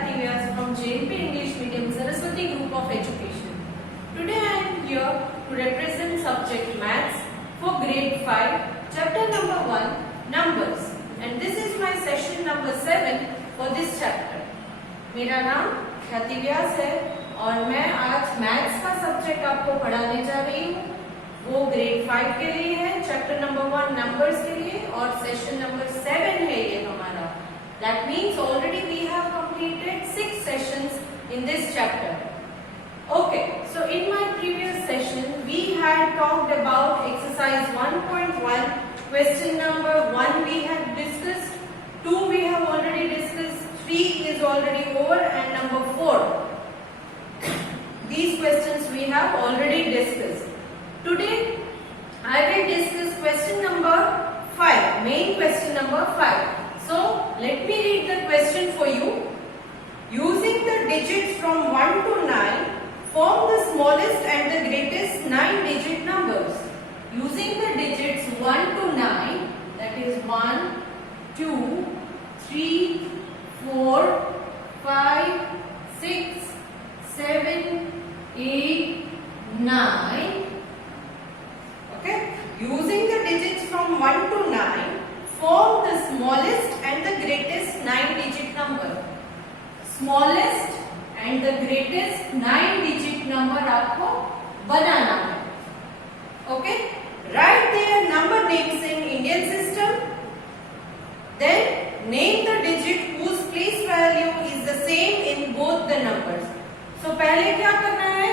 Khyati Vyas from JNP English Medium Saraswati Group of Education. Today I am here to represent subject Maths for grade 5, chapter number 1, Numbers, and this is my session number 7 for this chapter. मेरा नाम ख्याति व्यास है और मैं आज मैथ्स का सब्जेक्ट आपको पढ़ाने जा रही हूँ। वो ग्रेड 5 के लिए है, चैप्टर नंबर 1 नंबर्स के लिए, और सेशन नंबर 7 है ये हमारा। That means already we have completed 6 sessions in this chapter. Okay, so in my previous session we had talked about exercise 1.1, question number 1 we had discussed, 2 we have already discussed, 3 is already over, and number 4. These questions we have already discussed. Today I will discuss question number 5, main question number 5. So let me read the question for you. Using the digits from 1 to 9, form the smallest and the greatest 9-digit numbers. Using the digits 1 to 9, that is 1, 2, 3, 4, 5, 6, 7, 8, 9. Okay? Using the digits from 1 to 9, form the smallest and the greatest 9-digit number. Smallest and the greatest 9-digit number आपको बनाना है. Okay? Write their number names in Indian system. Then name the digit whose place value is the same in both the numbers. So पहले क्या करना है?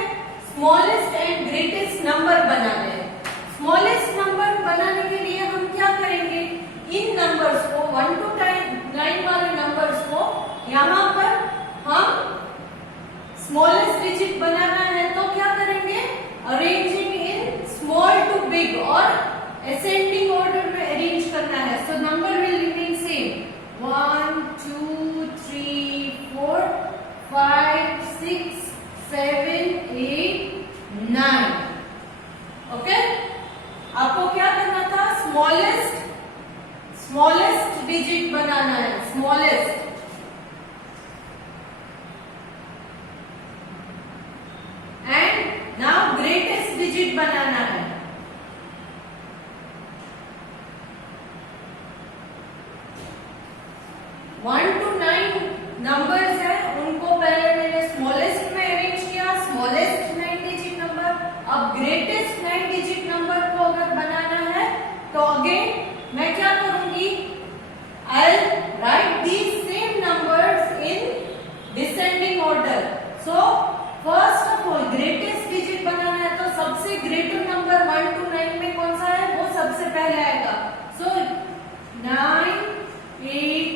Smallest and greatest number बनाने हैं. Smallest number बनाने के लिए हम क्या करेंगे? इन नंबर्स को 1 to 9 वाले नंबर्स को यहाँ पर हम स्मॉलेस्ट डिजिट बनाना है तो क्या करेंगे? Arranging in small to big और असेंडिंग ऑर्डर में अरेंज करना है. So number will remain same 1 2 3 4 5 6 7 8 9. Okay, आपको क्या करना था? स्मॉलेस्ट डिजिट बनाना है. Smallest and now greatest digit बनाना है. वन टू 9 नंबर्स है, उनको पहले मैंने स्मॉलेस्ट में अरेंज किया, स्मॉलेस्ट 9-digit नंबर. अब ग्रेटेस्ट 9-digit नंबर को अगर बनाना है तो अगेन मैं क्या करूंगी? I'll write these same numbers in descending order. So first of all greatest digit बनाना है तो सबसे greater number 1 to 9 में कौन सा है? वो सबसे पहले आएगा. So 9 8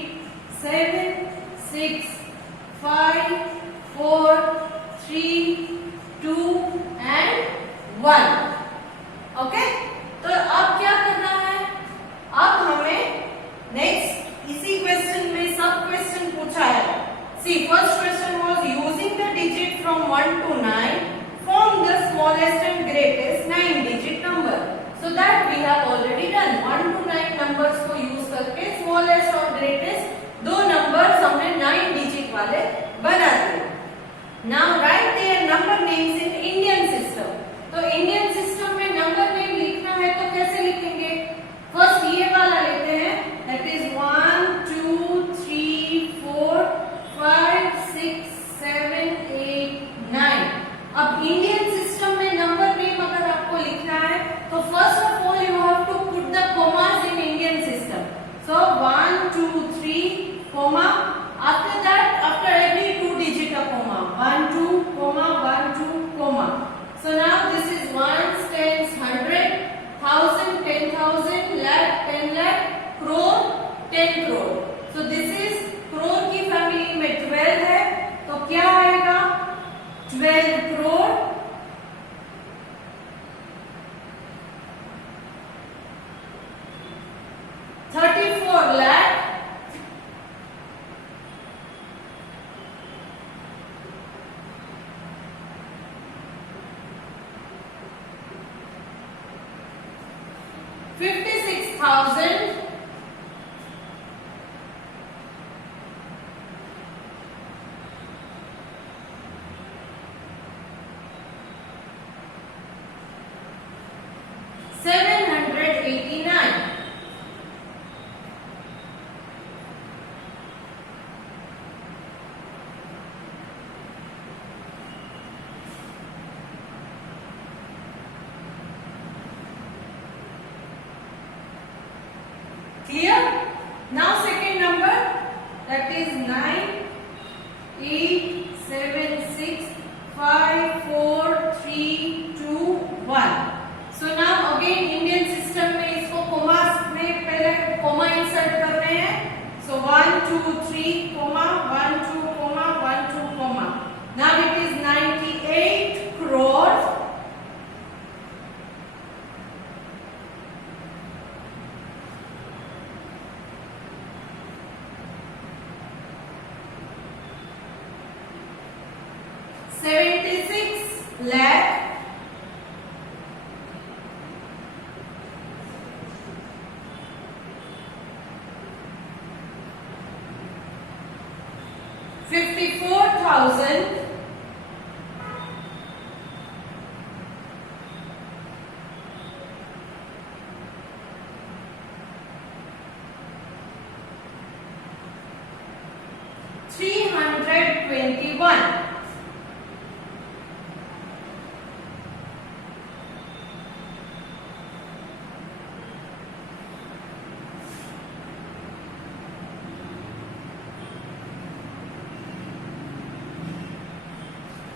7 6 5 4 3 2 and 1. ओके, तो अब क्या करना है? अब हमें नेक्स्ट इसी क्वेश्चन में सब क्वेश्चन पूछा है. See first question was using the digit from 1 to 9 form the smallest and greatest 9-digit number. So that we have already done. 1 to 9 numbers को यूज करके स्मॉलेस्ट और ग्रेटेस्ट दो नंबर्स हमने 9-digit वाले बना दिए. Now write their number names in Indian system. तो Indian system में नंबर नेम लिखना है तो कैसे लिखेंगे? फर्स्ट ये वाला लेते हैं, दैट इज 1 2 3 4 5 6 7 8 9. अब इंडियन सिस्टम में नंबर नेम अगर आपको लिखना है तो first of all you have to put the commas in Indian system. So 1 2 3 comma, after that after every 2-digit a comma, 1 2 comma 1 2 comma. So now this is ones, tens, 100, 1000, 10,000, lakh, 10 lakh, crore, 10 crore. So this is crore की फैमिली में 12 है तो क्या आएगा? 12 crore, 34 lakh, 56,000, 8 7 6 5 4 3 2 1. So now again Indian system में इसको कोमास में पहले कोमा इंसर्ट कर रहे हैं. So 1 2 3 comma 1 2 comma 1 2 comma. Now it is 98 crores 76 lakh 54,000 321.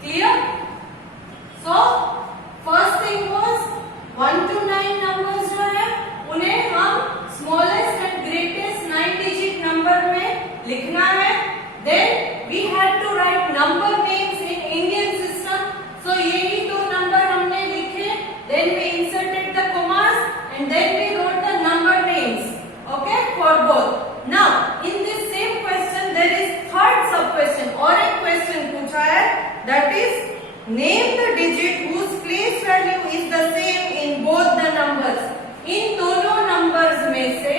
Clear? So first thing was 1 to 9 numbers जो है उन्हें हम smallest and greatest 9 digit number में लिखना है. Then we had to write number names in Indian system. So यही दो number हमने लिखे. Then we inserted the commas and then we wrote the number names. Okay, for both. Now in this same question there is third sub question. और एक question पूछा है. That is, name the digit whose place value is the same in both the numbers. इन दोनों numbers में से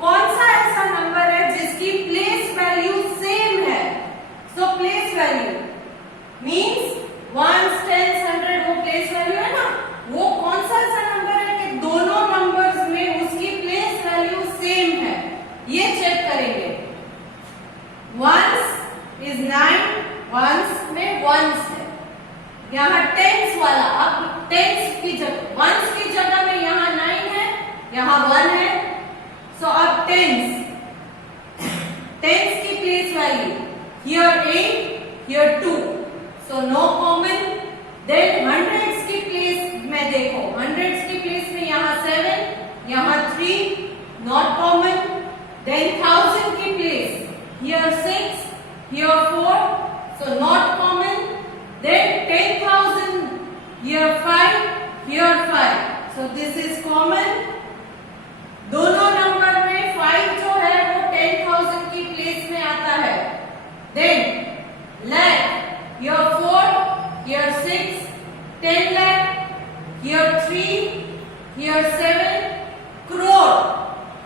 कौन सा ऐसा number है जिसकी place value same है? So place value means ones, tens, hundred वो place value है ना? वो कौन सा ऐसा number है कि दोनों numbers में उसकी place value same है? ये check करेंगे. Ones is 9. वंस में वंस है. यहाँ टेंस वाला अब टेंस की जगह वंस की जगह में यहाँ 9 है, यहाँ 1 है. सो अब टेंस की place value here 8 here 2. So no common. Then hundreds की प्लेस में देखो, हंड्रेड्स की प्लेस में यहाँ 7 यहाँ 3 नॉट कॉमन. देन 1000 की प्लेस हियर 6 हियर 4. So not common. Then 10,000 here 5 here 5. So this is common. दोनों नंबर में 5 जो है वो 10,000 की प्लेस में आता है. Then lakh here 4 here 6 10 lakh here 3 here 7 crore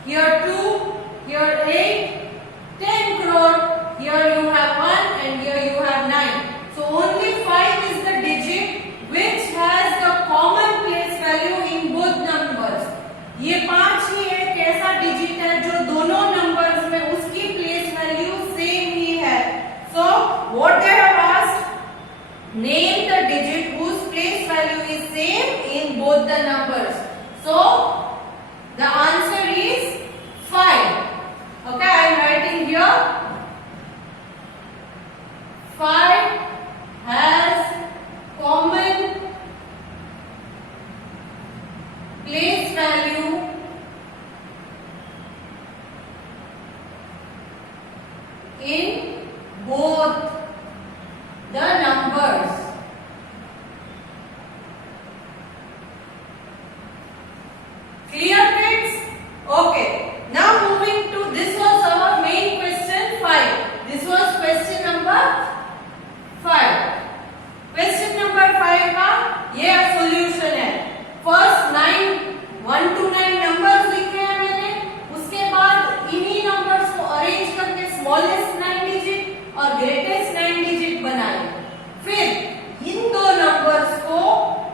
here 2 here 8 10 crore. Here you have 1 and here you have 9. So only 5 is the digit which has the common place value in both numbers. ये 5 ही एक ऐसा digit है जो दोनों numbers में उसकी place value same ही है. So what they have asked, name the digit whose place value is same in both the numbers. So the answer is 5. Okay, I am writing here. 5 has common place value in both the numbers. Clear, kids? Okay. Now moving to this was our main question 5. This was question number 5. Question number 5 का ये solution है. First 9 1 to 9 numbers लिखे हैं मैंने. उसके बाद इन्हीं numbers को arrange करके smallest 9 digit और greatest 9 digit बनाए. फिर इन दो numbers को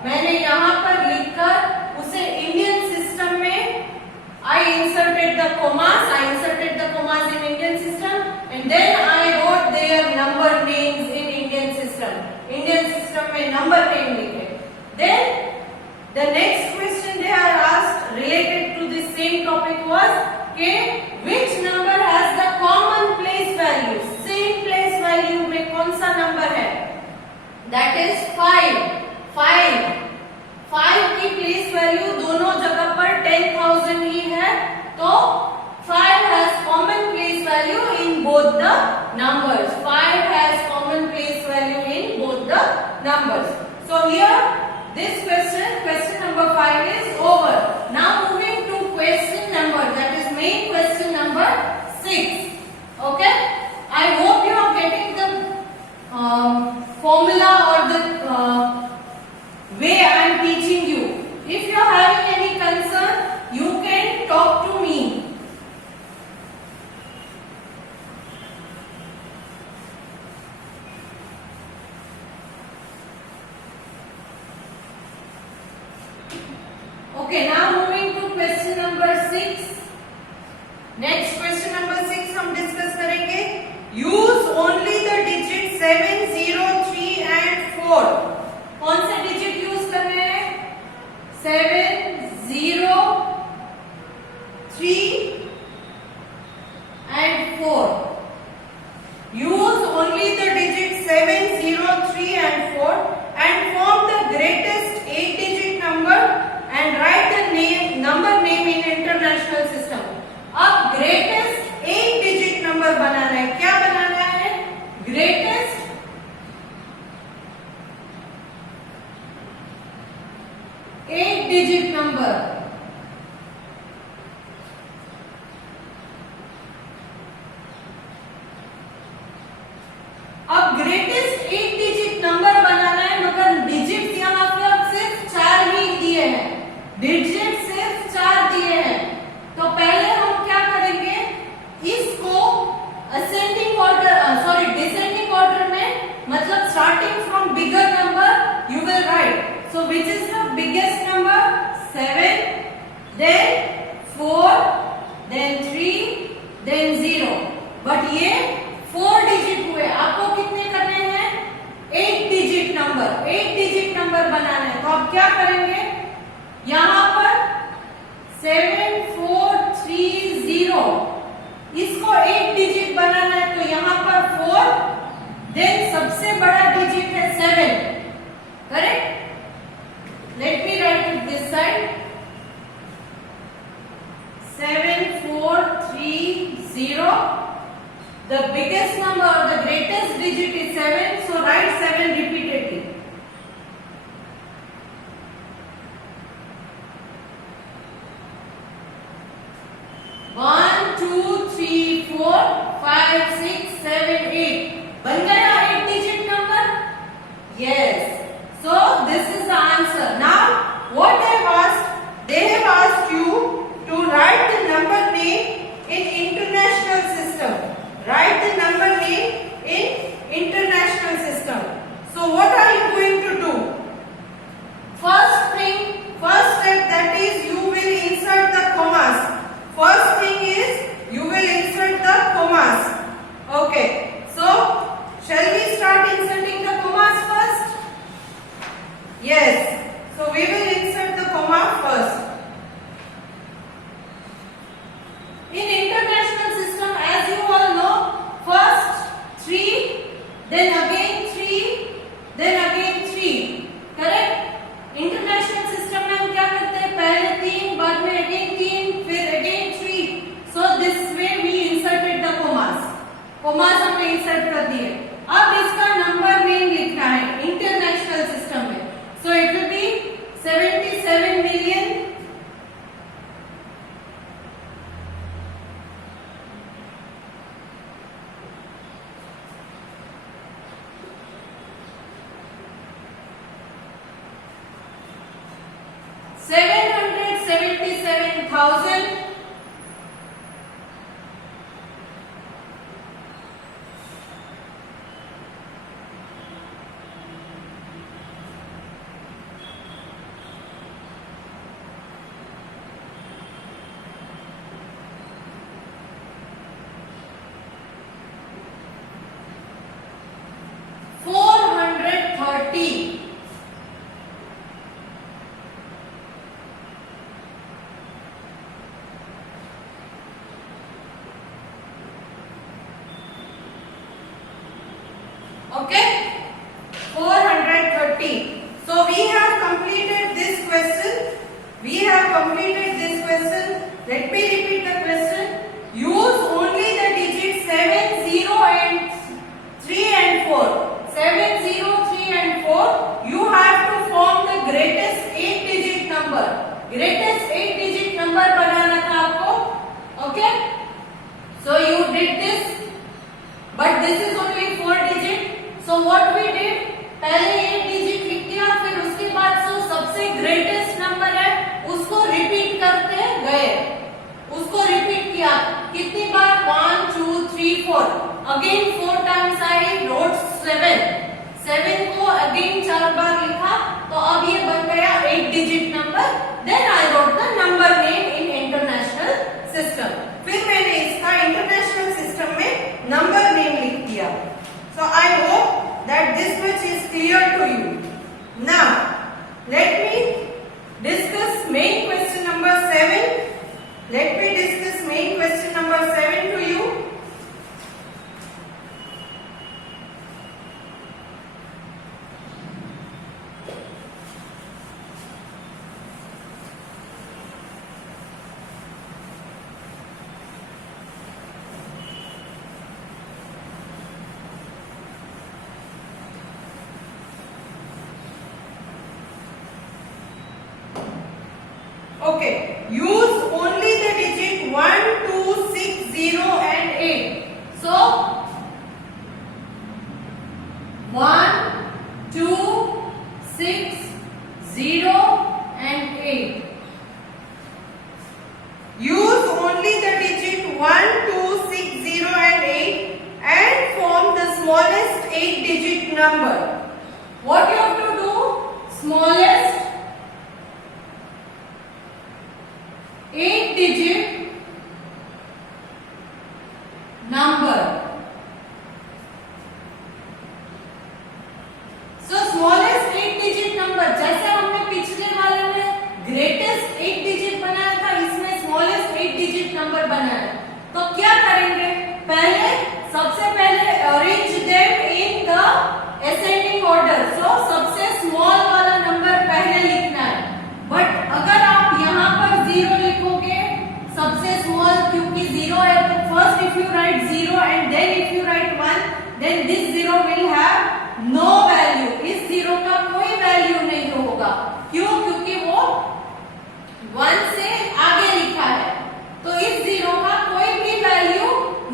मैंने यहाँ पर लिखकर उसे Indian system में I inserted the commas in Indian system and then I wrote their number names in Indian system में number name लिखे. Then the next question they are asked related to the same topic was which number has the common place value? Same place value में कौन that is 5 5 5 की place value दोनों जगह पर 10,000 ही है, तो 5 has common place value in both the numbers. 5 has common place value in both the numbers. So here this question number 5 is over. Now moving to question number, that is main question number 6. Okay, I hope you are getting the formula or the way I am teaching you. If you are having any concern, you can talk to me. Okay, now moving to question number 6. Next question number 6 हम डिस्कस करेंगे. Use only the digit 7, 0, 3 and 4. कौन से digit use करने हैं? 7, 0, 3 and 4. Use only the digit 7, 0, 3 and 4 and form the greatest 8-digit number and write the number name in international system. अब greatest 8-digit number बनाना है. क्या बनाना है? Greatest 8-digit number. अब ग्रेटेस्ट 8-digit नंबर बनाना है, मगर डिजिट यहाँ पे अब सिर्फ 4 ही दिए हैं. डिजिट सिर्फ 4 दिए हैं. तो पहले हम क्या करेंगे, इसको असेंडिंग ऑर्डर डिसेंडिंग ऑर्डर में, मतलब starting from bigger number you will write. So which is the biggest number? 7, then 4, then 3, then 0. But ये 4 डिजिट हुए. आपको कितने करने हैं? 8-digit number. 8-digit नंबर बनाना है. तो आप क्या करेंगे, यहां पर 7, 4, 3, 0 इसको 8-digit बनाना है. तो यहां पर 4, देन सबसे बड़ा डिजिट है 7. Correct? Let me right it this side. 7, 4, 3, 0. The biggest number or the greatest digit is 7. So write 7 repeatedly. 1, 2, 3, 4, 5, 6, 7, 8. बन गया 8-digit number? Yes. So this is the answer. Now what they have asked? They have asked you to write the number name in international system. Write the number name in international system. So what are you going to do? First step, that is you will insert the commas. First thing is you will insert the commas. Okay. So shall we start inserting the commas first? Yes. So we will insert the comma first. In international system, as you all know, first 3, then again 3, then again 3. Correct? International system में हम क्या करते हैं, पहले 3, बाद में again 3, फिर again 3. So this way we inserted the commas. Commas हमने इंसर्ट कर दिए. अब इसका नंबर नेम लिखना है इंटरनेशनल सिस्टम में. सो इट विल बी 77 मिलियन 777,000 430. Okay, 430. So we have completed this question. We have completed this question. Let me repeat the question. Use only the digits 7, 0 and 3 and 4. 7, 0, 3 and 4. You have to form the greatest 8 digit number. Greatest 8 digit number बनाना था आपको. Okay? So you did this. But this is only 4 digit. So what we did? पहले 8 डिजिट लिख दिया, फिर उसके बाद जो सबसे ग्रेटेस्ट नंबर है उसको रिपीट करते गए. उसको रिपीट किया कितनी बार? 1, 2, 3, 4. अगेन 4 टाइम्स आई रोट 7. 7 को अगेन 4 बार लिखा, तो अब ये बन गया 8 digit number. Then I wrote the number name in international system. फिर मैंने इसका इंटरनेशनल सिस्टम में नंबर नेम लिख दिया. So I hope that this much is clear to you. Now let me discuss main question number 7. Let me discuss main question number 7 to you. Okay, use only the digit 1, 2, 6, 0 and 8. So 1, 2, 6, 0 and 8. Use only the digit 1, 2, 6, 0 and 8 and form the smallest 8 digit number. What you have to do? Smallest 8 digit number. So smallest 8 digit number, जैसे हमने पिछले वाले में ग्रेटेस्ट 8 डिजिट बनाया था, इसमें स्मॉलेस्ट 8 digit number बनाया. तो क्या करेंगे? पहले सबसे पहले arrange them in the ascending order. So सबसे स्मॉल वाला नंबर पहले लिखना है. बट अगर आप यहाँ पर 0 लिखोगे, सबसे स्मॉल क्योंकि 0 है, तो first if you write 0 and then if you write 1, then this 0 will have no value. इस 0 का कोई वैल्यू नहीं होगा. क्यों? क्योंकि वो 1 से आगे लिखा है, तो इस 0 का कोई भी वैल्यू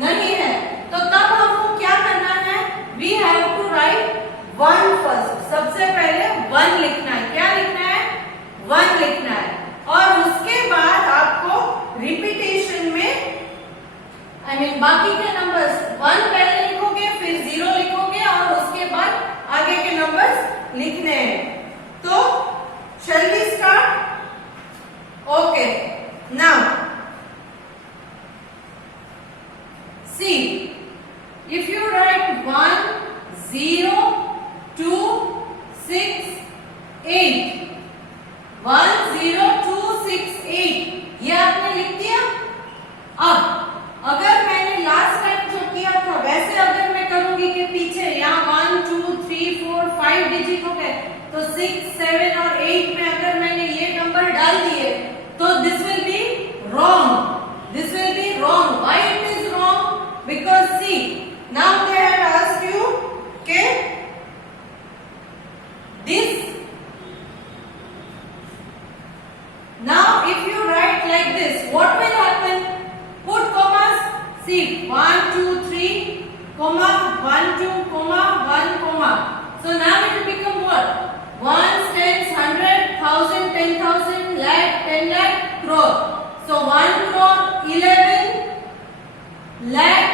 नहीं है. तो तब हमको क्या करना है? We have to write 1 first. सबसे पहले 1 लिखना है. क्या लिखना है? 1 लिखना है. और उसके बाद आपको रिपीटेशन में बाकी के नंबर्स 1 पहले लिखोगे, फिर 0 लिखोगे और उसके बाद आगे के नंबर्स लिखने हैं. तो shall we start? Okay. Now see, if you write 1, 0, 2, 6, 8. 1, 0, 2, 6, 8 ये आपने लिख दिया. अब अगर मैंने लास्ट टाइम जो किया था वैसे अगर मैं करूंगी कि पीछे यहाँ 1, 2, 3, 4, 5 डिजिट हो गए, तो 6, 7 और 8 में अगर मैंने ये नंबर डाल दिए, तो this will be wrong. This will be wrong. Why it is wrong? Because see, now they have asked you के this. Now if you write like this, what will happen? Put commas. See, 1, 2, 3, comma, 1, 2, comma, 1, comma. So now it will become what? 1, 10, 100, 1000, 10,000, lakh, 10 lakh, crore. So 1 crore, 11 lakh,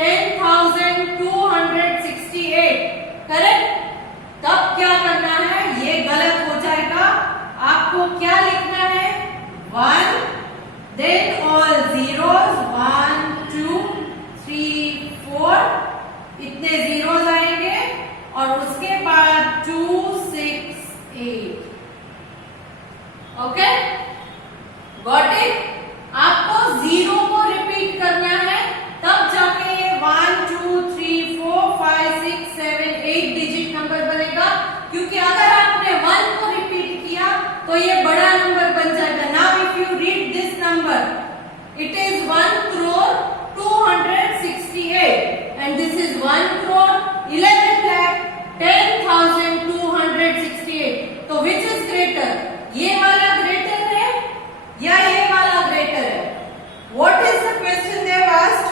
10,268. Correct? तब क्या करना है? ये गलत हो जाएगा. आपको क्या लिखना है? 1, then all zeros, 1, 2, 3, 4, इतने zeros आएंगे और उसके बाद 2, 6, 8. Okay, got it? आपको 0 को रिपीट करना है, तब जाके ये 1, 2, 3, 4, 5, 6, 7, 8 डिजिट नंबर बनेगा. क्योंकि अगर आपने 1 को रिपीट किया तो ये बड़ा नंबर बन जाएगा। Now if you read this number, it is 1,268 and this is 1,11,10,268. तो which is greater? ये वाला ग्रेटर है या ये वाला ग्रेटर है? What is the question they have asked?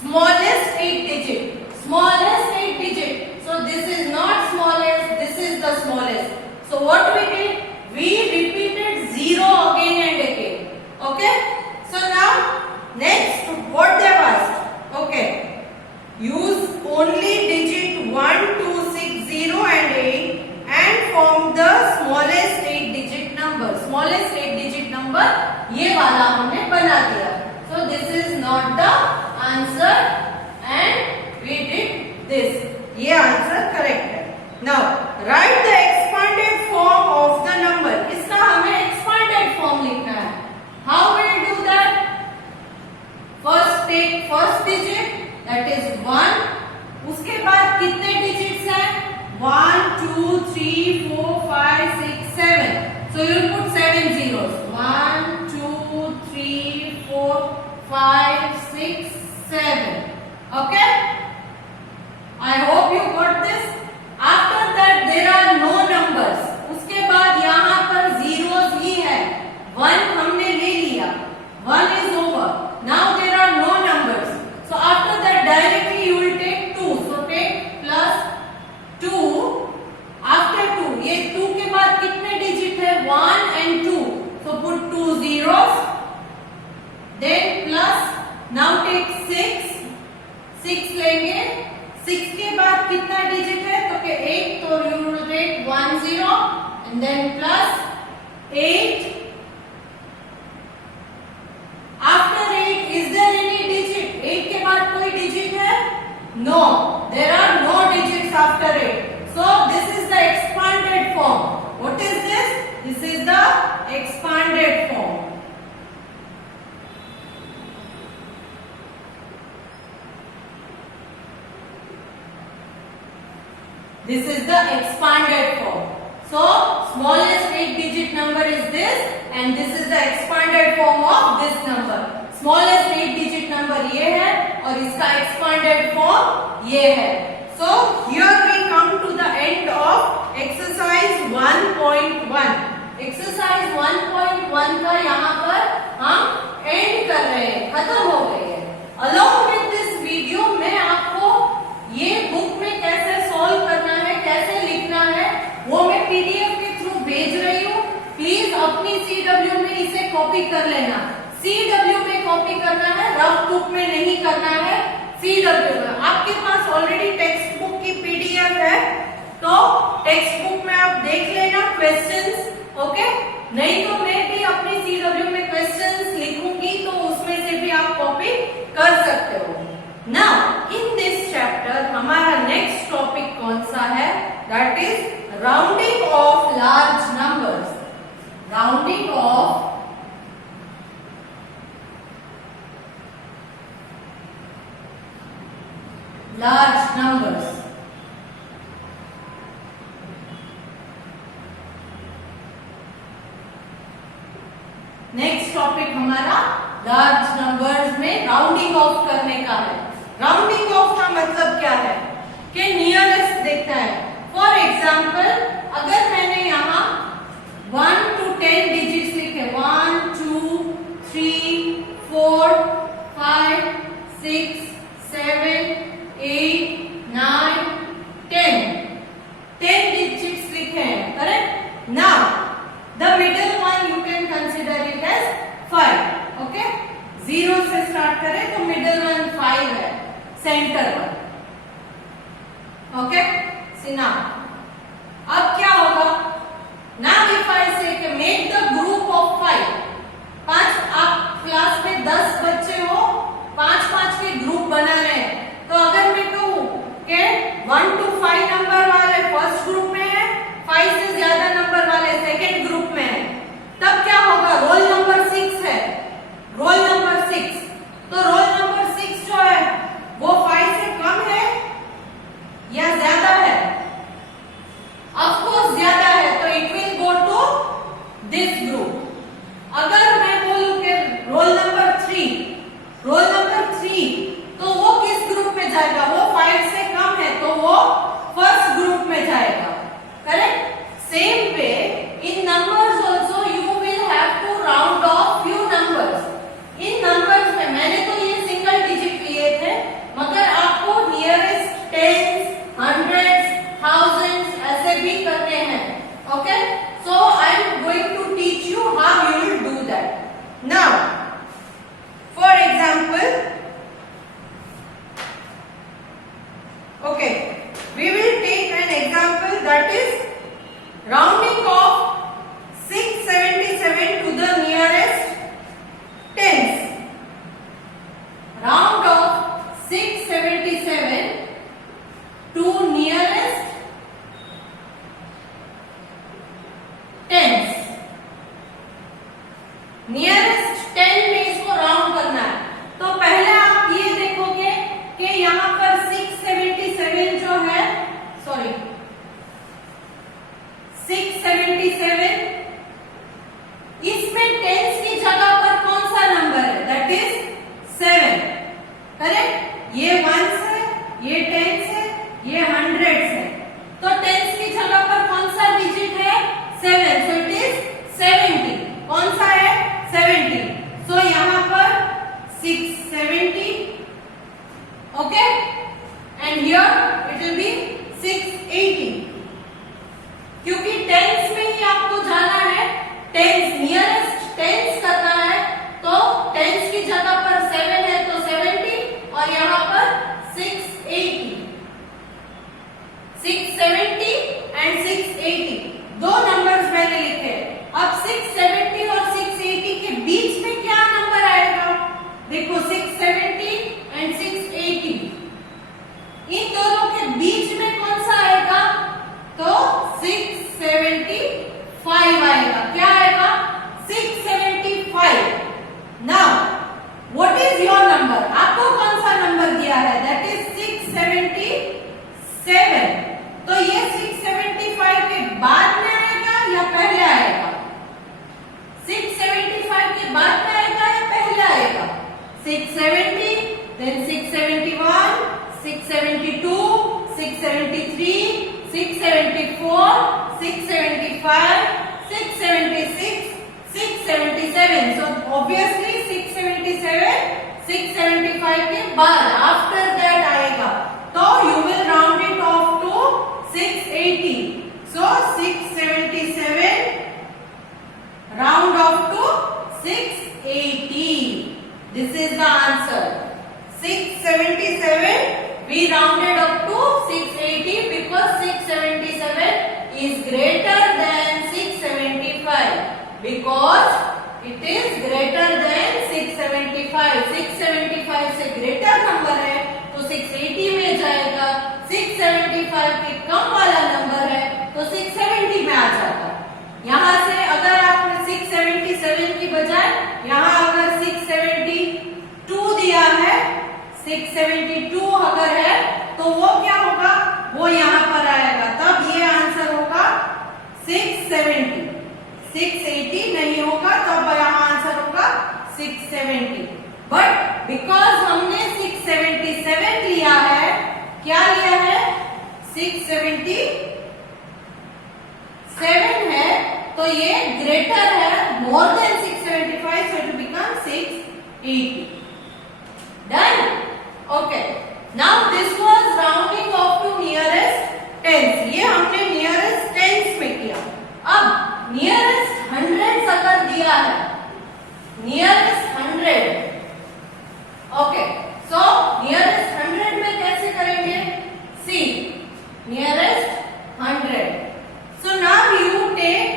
Smallest 8 digit. Smallest 8 digit. So this is not smallest, this is the smallest. So what we did? We repeated 0 again and again. Okay? So now next what they have asked? Okay. Use only digit 1, 2, 6, 0 and 8 and form the smallest 8 digit number. Smallest 8 digit number ये वाला हमने बना दिया. So this is not the answer and we did this. ये answer correct है. Now write the expanded form of the number. इसका हमें expanded form लिखना है. How will do that? First take first digit, that is 1. उसके बाद कितने digits हैं? 1, 2, 3, 4, 5, 6, 7. So you will put 7 zeros. 1, 2, 3, 4, 5, 6, 7. Okay? I hope you got this. After that there are no numbers. उसके बाद यहाँ पर zeros ही है. 1 हमने ले लिया. 1 is over. Now there are no numbers. So after that directly you will take 2. So take plus 2. After 2, ये 2 के बाद कितने digit है? 1 and 2. So put 2 zeros. Then plus. Now take 6. 6 लेंगे. 6 के बाद कितना डिजिट है? तो के 8, तो you will take 1 0 and then plus 8. After 8, is there any digit? 8 के बाद कोई digit है? No, there are no digits after 8. So this is the expanded form. What is this? This is the expanded form. This is the expanded form. So smallest 8 digit number is this and this is the expanded form of this number. Smallest 8 digit number ये है और इसका expanded form ये है. So here we come to the end of exercise 1.1. Exercise 1.1 का यहाँ पर हम end कर रहे हैं, खत्म हो गई है. Along with this video मैं आपको ये बुक में कैसे सॉल्व करना है, कैसे लिखना है, वो मैं पीडीएफ के थ्रू भेज रही हूँ. प्लीज अपनी CW में इसे कॉपी कर लेना. CW में कॉपी करना है, रफ बुक में नहीं करना है. CW में आपके पास ऑलरेडी टेक्स्ट बुक की PDF है, तो टेक्स्ट बुक में आप देख लेना क्वेश्चंस. ओके, नहीं तो मैं भी अपनी CW में क्वेश्चंस लिखूंगी, तो उसमें से भी आप कॉपी कर सकते हो. Now in this chapter हमारा next topic कौन सा है? That is rounding of large numbers. Rounding of large numbers. Next topic हमारा लार्ज नंबर्स में राउंडिंग ऑफ करने का है. राउंडिंग ऑफ का मतलब क्या है? कि नियरेस्ट देखता है. फॉर एग्जाम्पल अगर मैंने यहाँ 1 to 10 डिजिट्स लिखे, 1, 2, 3, 4, 5, 6, 7, 8, 9, 10. 10 digits लिखे हैं, correct? Now the middle one you can consider it as 5. Okay, 0 से स्टार्ट करें तो middle one 5 है, center one. Okay, see now अब क्या होगा? Now if I say कि make the group of 5. 5 आप क्लास में 10 बच्चे हो, 5-5 के ग्रुप बना रहे हैं, तो अगर मैं कहूँ कि 1 to 5 नंबर वाले फर्स्ट ग्रुप में है, 5 से ज्यादा नंबर वाले सेकेंड ग्रुप में है, तब क्या होगा? रोल नंबर 6 है, रोल नंबर 6. तो रोल नंबर 6 जो है वो 5 से कम है या ज्यादा है? Okay, so I am going to teach you how you will do that. Now, for example, okay, we will take an example, that is rounding off 677 to the nearest tens. Round off 677 to nearest tens. Nearest 10 में इसको राउंड करना है, तो पहले आप ये देखोगे कि यहाँ पर 677 जो है, सॉरी 677, इसमें टेंस की जगह पर कौन सा नंबर है, दैट इज 7, करेक्ट। ये वंस है, ये टेंस है, ये हंड्रेड्स है, तो टेंस की जगह पर कौन सा डिजिट है, 7, सो इट इज 70। कौन सा है, 70, सो यहाँ पर 670, okay, and here it will be 680, क्योंकि टेंस में ही आपको जाना है, टेंस नियरेस्ट टेंस करना है, तो टेंस की जगह पर 7 है तो 70 और यहाँ पर 680, 670 एंड 680 दो नंबर्स मैंने लिखे। अब 670 और 680 के बीच में क्या नंबर आएगा, देखो 670 एंड 680, इन दोनों के बीच में कौन सा आएगा, तो 675 आएगा। क्या आएगा, 675। Now what is your number, आपको कौन सा नंबर दिया है, दैट इज 677, तो ये 675 के बाद में आएगा या पहले आएगा, 675 के बाद में आएगा या पहले आएगा, 670, then 671, 672, 673, 674, 675, 676, 677, so obviously 677, 675 के बाद after that आएगा, तो you will round it off to 680, so 677 round off to 680. This is the answer. 677 we rounded up to 680 because 677 is greater than 675, because it is greater than 675. 675 से greater नंबर है तो 680 में जाएगा, 675 के कम वाला नंबर है तो 670 में आ जाता। यहाँ से अगर आपने 677 की बजाय यहाँ अगर 672 दिया है, 672 अगर है तो वो क्या होगा, वो यहाँ पर आएगा, तब ये आंसर होगा 670, 680 नहीं होगा, तब यहाँ आंसर होगा 670। बट बिकॉज हमने 677 लिया है, क्या लिया है, 677 है, तो ये ग्रेटर है, more than 675, so it becomes 680. Done? Okay. Now this was rounding off to nearest tens. ये हमने nearest tens में किया। अब nearest hundreds अगर दिया है, nearest 100, okay. So nearest 100 में कैसे करेंगे? See, nearest 100. So now you take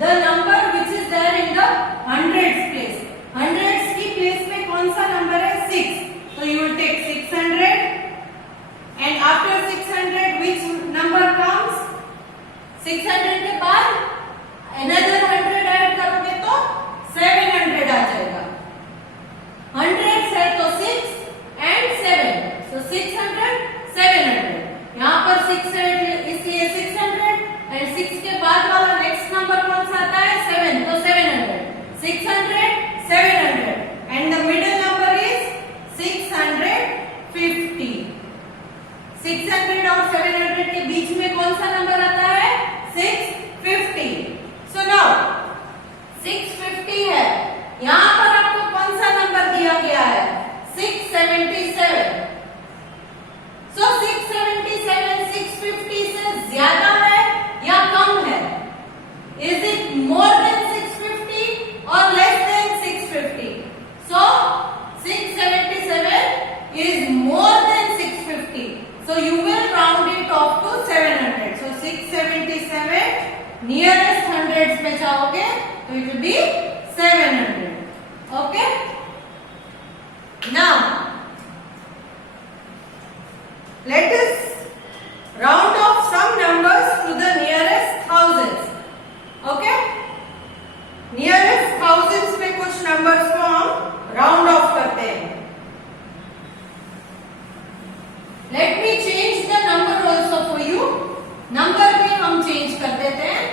the number which is there in the hundreds place. Hundreds की place में कौन सा नंबर है, 6. So you will take 600, and after 600 which number comes? 600 के बाद another 100 ऐड करोगे तो 700 आ जाएगा। hundreds है तो 6 and 7, so 600, 700. यहाँ पर 600 इसलिए 600, and 6 के बाद वाला नेक्स्ट नंबर कौन सा आता है, 7, तो 700, 600, 700, and the middle number is 650. 600 और 700 के बीच में कौन सा नंबर आता है, 650. So now 650 है, यहाँ पर आपको कौन सा नंबर दिया गया है, 677. So 677 650 से ज्यादा है या कम है, जाओगे तो it will be 700. Okay? Now let us round off some numbers to the nearest thousands. Okay? Nearest thousands में कुछ numbers को हम round off करते हैं. Let me change the number also for you. Number में हम change कर देते हैं.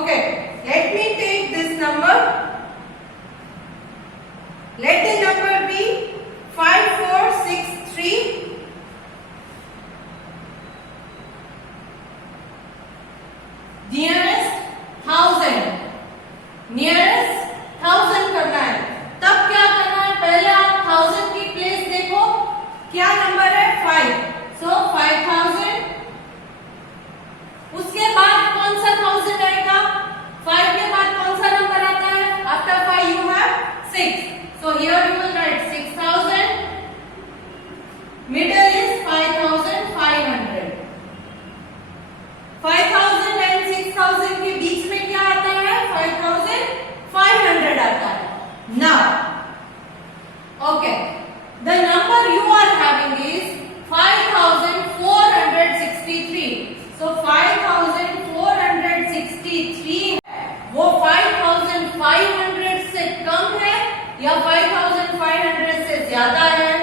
Okay, let me take this number. Let the number be 5463. Nearest 1000. Nearest 1000 करना है. तब क्या करना है? पहले आप 1000 की प्लेस देखो. क्या नंबर है? 5. So 5000. उसके बाद कौन सा 1000 आएगा? 5 के बाद कौन सा नंबर आता है? After 5 you have 6. So here you will write 6000. Middle is 5500. 5000 and 6000 के बीच में क्या आता है? 5500 आता है. Now, okay, the number you are having is 5463. So 5463 वो 5500 से कम है या 5500 से ज्यादा है?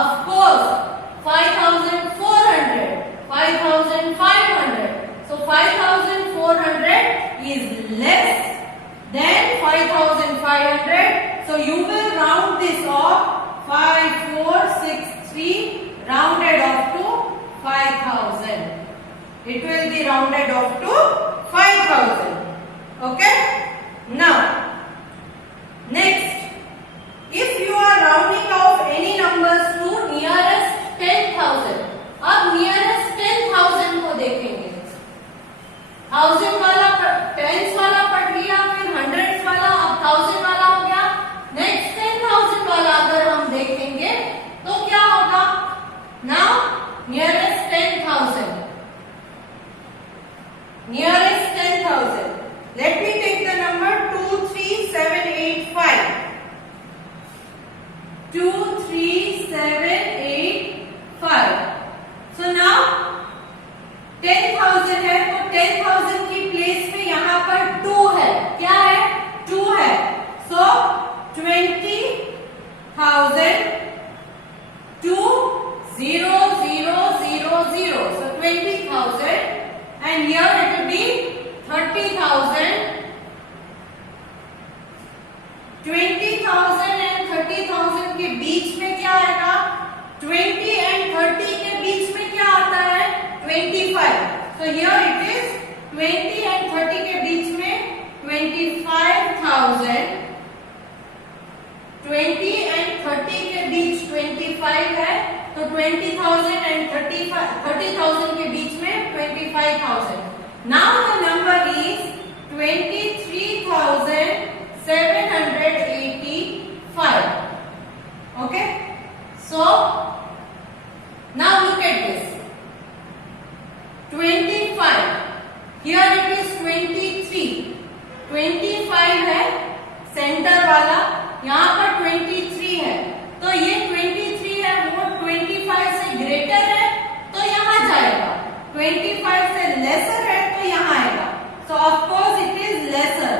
Of course 5400, 5500. So 5400 is less than 5500. So you will round this off. 5463 rounded off to 5000. It will be rounded off to 5000. Okay? Now, next, if you are rounding off any numbers to nearest 10,000, अब nearest 10,000 को देखेंगे. 1000 वाला, tens वाला पढ़ लिया, फिर hundreds वाला, अब 1000 वाला हो गया. Next 10,000 वाला अगर हम देखेंगे तो क्या होगा? Now, nearest 10,000. Nearest 10,000. Let me take the number 23785. 23785. So now 10,000 है तो 10,000 की प्लेस में यहाँ पर 2 है. क्या है? 2 है. So 20,000 20000. So 20,000 and here it will be 30,000. 20,000 and 30,000 के बीच में क्या आएगा? 20 and 30 के बीच में क्या आता है? 25. So here it is 20 and 30 के बीच में 25,000. 20 and 30 के बीच 25 है तो 20,000 and 30,000 के बीच में 25,000. Now the number is 23,785. Okay? So now look at this. 25. Here it is 23. 25 है सेंटर वाला. यहाँ पर 23 है तो ये 23 है वो 25 से ग्रेटर है तो यहाँ जाएगा. 25 से लेसर है तो यहाँ आएगा. So of course it is lesser.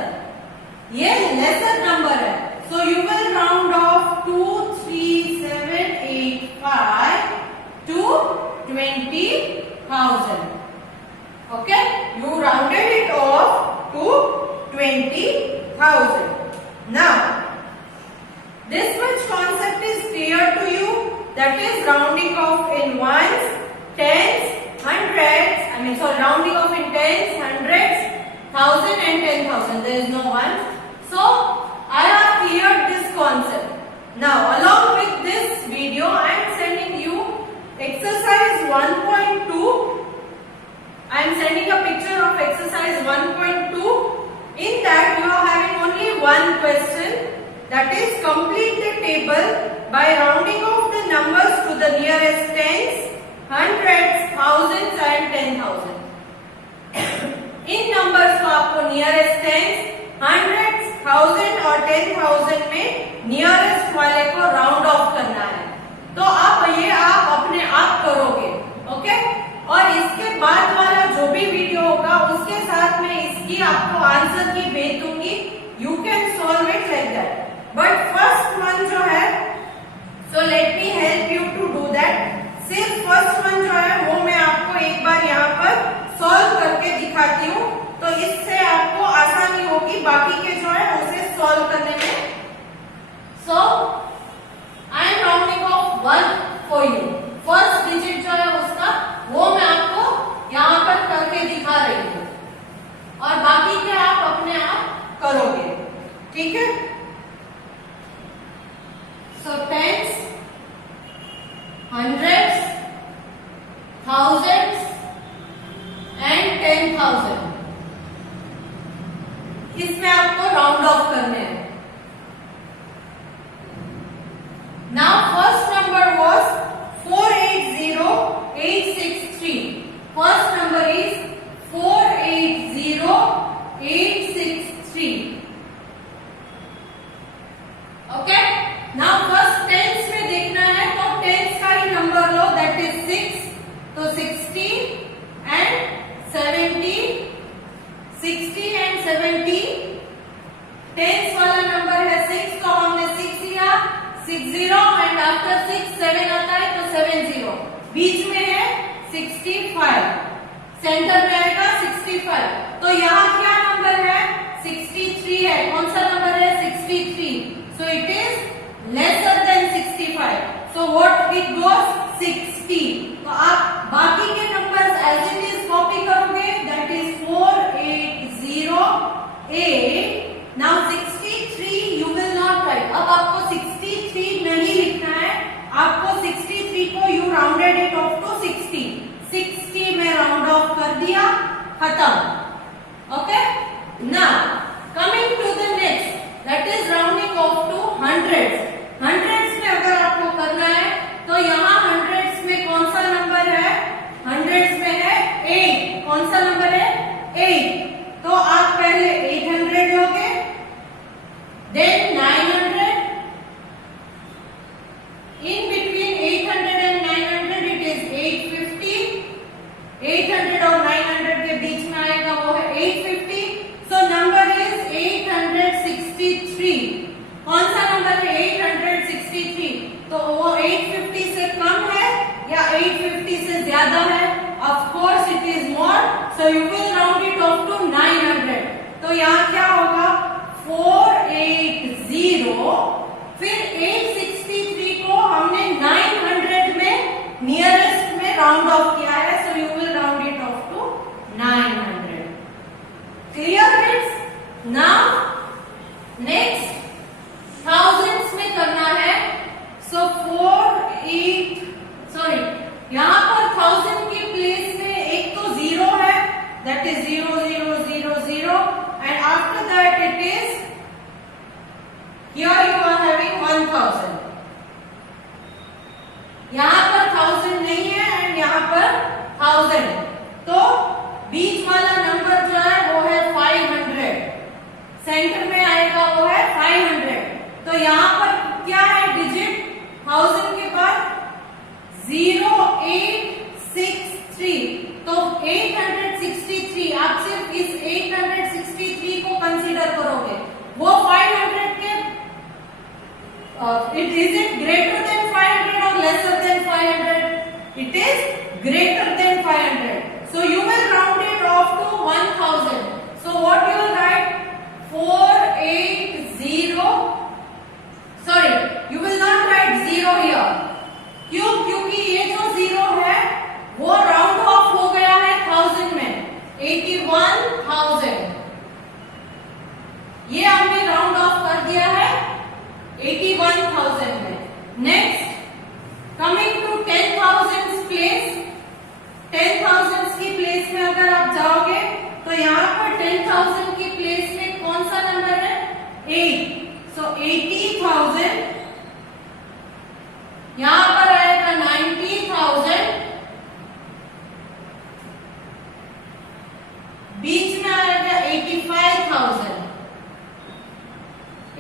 ये lesser number है. So you will round off 23785 to 20,000. Okay? You rounded it off to 20,000. Now, this much concept is clear to you. That is rounding off in ones, tens, hundreds. Rounding off in tens, hundreds, 1,000 and 10,000. There is no one. So I have cleared this concept. Now, along with this video, I am sending you exercise 1.2. I am sending a picture of exercise 1.2. In that, you are having only one question. That is, complete the table by rounding off the numbers to the nearest tens, hundreds, thousands. Nearest वाले को round of करना है। तो अब ये आप अपने आप करोगे, ओके। और इसके बाद वाला जो भी वीडियो होगा उसके साथ में इसकी आपको आंसर की भेज दूंगी। You can solve it like that. But first one जो है, so let me help you to do that. सिर्फ फर्स्ट वन जो है वो मैं आपको एक बार यहाँ पर सॉल्व करके दिखाती हूँ, तो इससे आपको आसानी होगी बाकी के जो है उसे सॉल्व करने में। So I am rounding off 1 for you. First digit जो है उसका वो मैं आपको यहाँ पर करके दिखा रही हूँ और बाकी के आप अपने आप करोगे, ठीक है। सो टेंस, हंड्रेड्स, थाउजेंड्स एंड 10,000, इसमें आपको राउंड ऑफ करने हैं। Now first number was 480863. First number is 480863. Okay. Now first tens में देखना है तो tens का ही नंबर लो, that is 6. तो 60 and 70, 60 and 70. tens वाला नंबर है 6, तो हमने 6 लिया, 60 एंड आफ्टर 6 7 आता है तो 70। बीच में है 65, सेंटर में आएगा 65। तो यहाँ क्या नंबर है? 63 है। कौन सा नंबर है? 63। So it is lesser than 65। So what it goes 60। तो आप बाकी के numbers as it is copy करोगे, that is 4808। Now 63 you will not write. अब आपको 63 नहीं लिखना है, आपको 63 को you rounded it off to 60। 60 में राउंड ऑफ कर दिया, खत्म। Okay. Now coming to the next, that is rounding off to hundreds. Hundreds में अगर आपको करना है तो यहाँ हंड्रेड्स में कौन सा नंबर है? हंड्रेड्स में है 8। कौन सा नंबर है? 8। तो आप पहले 800 लोगे, then 900, in between 800 and 900 it is 850, 800 और 900 के बीच में आएगा वो है 850। so number is 863। कौन सा नंबर है? 863। तो वो 850 से कम है या 850 से ज्यादा है? of course it is more, so you will round it off to 900। तो यहाँ क्या होगा? 480, फिर 863 को हमने 900 में नियरेस्ट में राउंड ऑफ किया है, so you will round it off to 900। Clear kids? Now next thousands में करना है। सो यहाँ पर 1000 की प्लेस में एक तो 0 है, that is 0000, and after that it is, here you are having 1000। यहाँ पर 1000 नहीं है एंड यहाँ पर 1000, तो बीच वाला नंबर जो है वो है 500, सेंटर में आएगा वो है 500। तो यहाँ पर क्या है डिजिट? 1000 के बाद 0863, तो 863। आप सिर्फ इस 863 को कंसीडर करोगे। वो 500 के it is it greater than 500 और lesser than 500? It is greater than 500, so you will round it off to 1000। So what you will write? 480, sorry you will not write 0 here. क्यों? क्योंकि ये जो 0 है वो राउंड ऑफ हो गया है 1000 में, 81,000। ये हमने राउंड ऑफ कर दिया है 81,000 में। नेक्स्ट कमिंग टू 10,000 प्लेस। 10,000 की प्लेस में अगर आप जाओगे तो यहाँ पर 10,000 की प्लेस में कौन सा नंबर है? 8। सो 80,000, यहाँ पर आएगा 90,000, बीच में आएगा 85,000।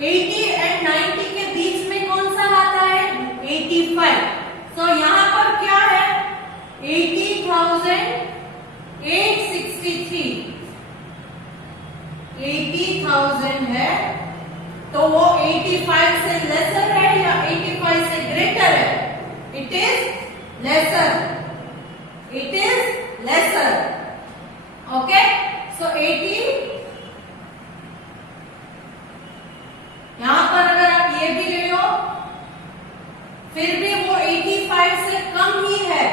80 एंड 90 के बीच सो यहां पर क्या है 80,863 80,000 है तो वो 85 से लेसर है या 85 से ग्रेटर है it is laser okay so 80 यहां पर अगर आप ये भी ले लो फिर भी वो 85 से कम ही है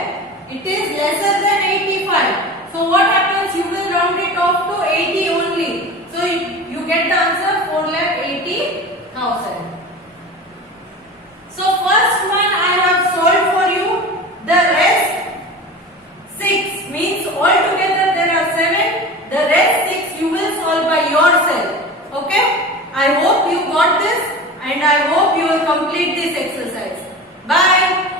it is lesser then 85 so what happens you will round it off to 80 only so you get the answer 4,80,000 so first one I have solved for you the rest 6 means altogether there are 7 the rest 6 you will solve by yourself okay I hope you got this and I hope you will complete this exercise bye